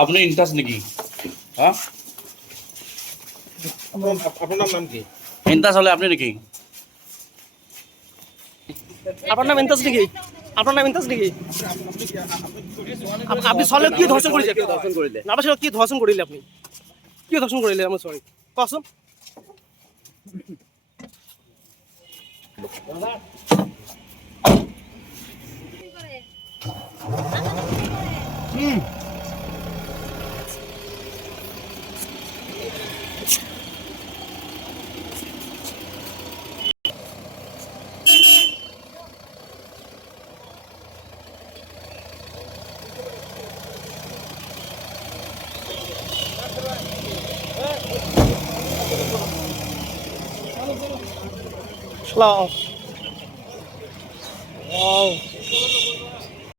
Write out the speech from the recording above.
আপনি ইন্টারেস্ট নাকি? হ্যাঁ, আপনার নাম কি? ইন্টারেস্ট হলে আপনি নাকি? আপনার নাম ইন্তাজ নাকি? আপনার নাম ইন্তাজ নাকি? আপনি সলে কি ধর্ষণ করেছে? ধর্ষণ করিলে না বাসা কি ধর্ষণ করিলে? আপনি কি ধর্ষণ করিলে? আমি সরি কসম। Slow. Wow.